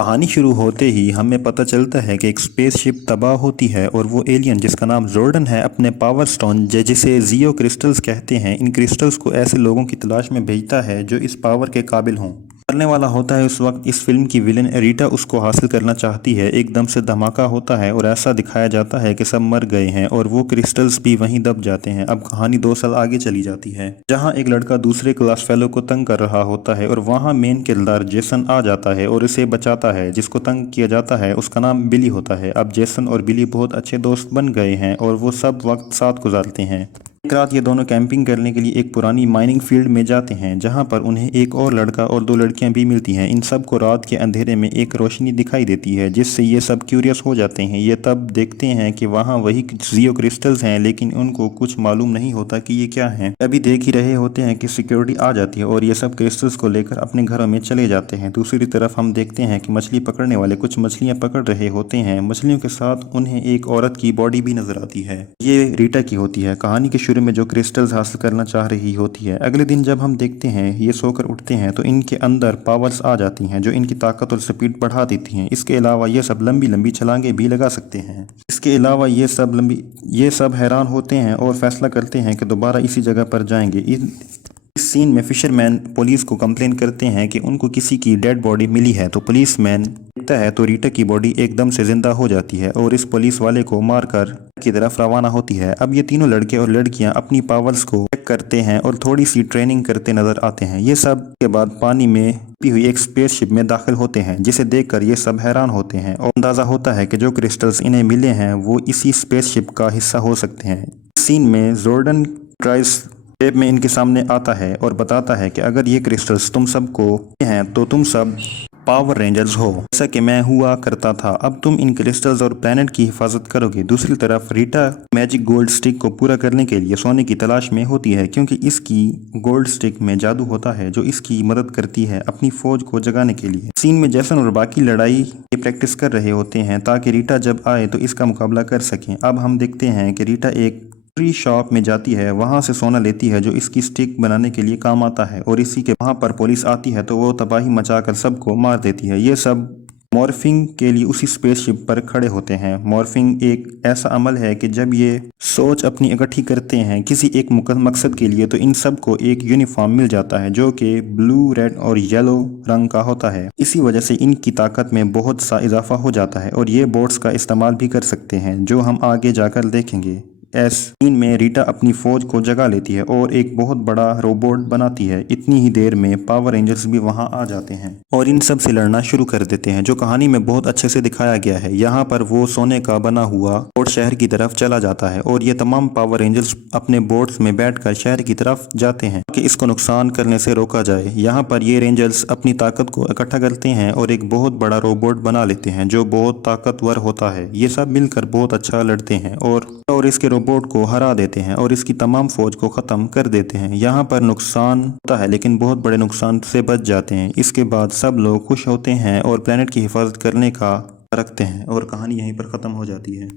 कहानी शुरू होते ही हमें पता चलता है कि एक स्पेसशिप तबाह होती है और वो एलियन जिसका नाम जोर्डन है अपने पावर स्टोन जिसे जियो क्रिस्टल्स कहते हैं, इन क्रिस्टल्स को ऐसे लोगों की तलाश में भेजता है जो इस पावर के काबिल हों। मरने वाला होता है उस वक्त इस फिल्म की विलेन रीटा उसको हासिल करना चाहती है। एकदम से धमाका होता है और ऐसा दिखाया जाता है कि सब मर गए हैं और वो क्रिस्टल्स भी वहीं दब जाते हैं। अब कहानी 2 साल आगे चली जाती है जहां एक लड़का दूसरे क्लास फेलो को तंग कर रहा होता है और वहां मेन किरदार जेसन आ जाता है और इसे बचाता है। जिसको तंग किया जाता है उसका नाम बिली होता है। अब जेसन और बिली बहुत अच्छे दोस्त बन गए हैं और वो सब वक्त साथ गुजारते हैं। एक रात ये दोनों कैंपिंग करने के लिए एक पुरानी माइनिंग फील्ड में जाते हैं जहां पर उन्हें एक और लड़का और 2 लड़कियां भी मिलती हैं। इन सब को रात के अंधेरे में एक रोशनी दिखाई देती है जिससे ये सब क्यूरियस हो जाते हैं। ये तब देखते हैं कि वहां वही जियो क्रिस्टल्स हैं, लेकिन उनको कुछ मालूम नहीं होता कि ये क्या हैं। अभी देख ही रहे होते हैं कि सिक्योरिटी आ जाती है और ये सब क्रिस्टल्स को लेकर अपने घरों में चले जाते हैं। दूसरी तरफ हम देखते हैं कि मछली पकड़ने वाले कुछ मछलियां पकड़ रहे होते हैं। मछलियों के साथ उन्हें एक औरत की बॉडी भी नजर आती है। ये रीटा की होती है, कहानी के शुरू में जो क्रिस्टल्स हासिल करना चाह रही होती है। अगले दिन जब हम देखते हैं ये सोकर उठते हैं तो इनके अंदर पावर्स आ जाती हैं जो इनकी ताकत और स्पीड बढ़ा देती हैं। इसके अलावा ये सब लंबी लंबी छलांगे भी लगा सकते हैं। इसके अलावा ये सब हैरान होते हैं और फैसला करते हैं कि दोबारा इसी जगह पर जाएंगे। इस सीन में फिशरमैन पुलिस को कंप्लेन करते हैं कि उनको किसी की डेड बॉडी मिली है। तो पुलिसमैन देखता है तो रीटा की बॉडी एकदम से जिंदा हो जाती है और इस पुलिस वाले को मारकर की तरफ रवाना होती है। अब ये तीनों लड़के और लड़कियां अपनी पावर्स को चेक करते हैं और थोड़ी सी ट्रेनिंग करते नजर आते हैं। ये सब के बाद पानी में डूबी हुई एक स्पेसशिप में दाखिल होते हैं जिसे देखकर ये सब हैरान होते हैं और अंदाजा होता है कि जो क्रिस्टल्स इन्हें मिले हैं वो इसी स्पेसशिप का हिस्सा हो सकते हैं। इस सीन में जोर्डन ट्राइस टेप में इनके सामने आता है और बताता है कि अगर ये क्रिस्टल्स तुम सबको हैं तो तुम सब पावर रेंजर्स हो, जैसा कि मैं हुआ करता था। अब तुम इन क्रिस्टल्स और प्लेनेट की हिफाजत करोगे। दूसरी तरफ रीटा मैजिक गोल्ड स्टिक को पूरा करने के लिए सोने की तलाश में होती है क्योंकि इसकी गोल्ड स्टिक में जादू होता है जो इसकी मदद करती है अपनी फौज को जगाने के लिए। सीन में जैसन और बाकी लड़ाई की प्रैक्टिस कर रहे होते हैं ताकि रीटा जब आए तो इसका मुकाबला कर सकें। अब हम देखते हैं कि रीटा एक ट्री शॉप में जाती है, वहां से सोना लेती है जो इसकी स्टिक बनाने के लिए काम आता है और इसी के वहां पर पुलिस आती है तो वो तबाही मचाकर सबको मार देती है। ये सब मॉर्फिंग के लिए उसी स्पेसशिप पर खड़े होते हैं। मॉर्फिंग एक ऐसा अमल है कि जब ये सोच अपनी इकट्ठी करते हैं किसी एक मकसद के लिए तो इन सब को एक यूनिफॉर्म मिल जाता है जो कि ब्लू, रेड और येलो रंग का होता है। इसी वजह से इनकी ताकत में बहुत सा इजाफा हो जाता है और ये बोट्स का इस्तेमाल भी कर सकते हैं जो हम आगे जाकर देखेंगे। इस सीन में रीटा अपनी फौज को जगा लेती है और एक बहुत बड़ा रोबोट बनाती है। इतनी ही देर में पावर रेंजर्स भी वहां आ जाते हैं और इन सब से लड़ना शुरू कर देते हैं जो कहानी में बहुत अच्छे से दिखाया गया है। यहाँ पर वो सोने का बना हुआ बोट शहर की तरफ चला जाता है और ये तमाम पावर रेंजर्स अपने बोट्स में बैठकर शहर की तरफ जाते हैं कि इसको नुकसान करने से रोका जाए। यहाँ पर ये रेंजर्स अपनी ताकत को इकट्ठा करते हैं और एक बहुत बड़ा रोबोट बना लेते हैं जो बहुत ताकतवर होता है। ये सब मिलकर बहुत अच्छा लड़ते हैं और इसके रोबोट को हरा देते हैं और इसकी तमाम फौज को खत्म कर देते हैं। यहाँ पर नुकसान होता है लेकिन बहुत बड़े नुकसान से बच जाते हैं। इसके बाद सब लोग खुश होते हैं और प्लेनेट की हिफाजत करने का रखते हैं और कहानी यहीं पर खत्म हो जाती है।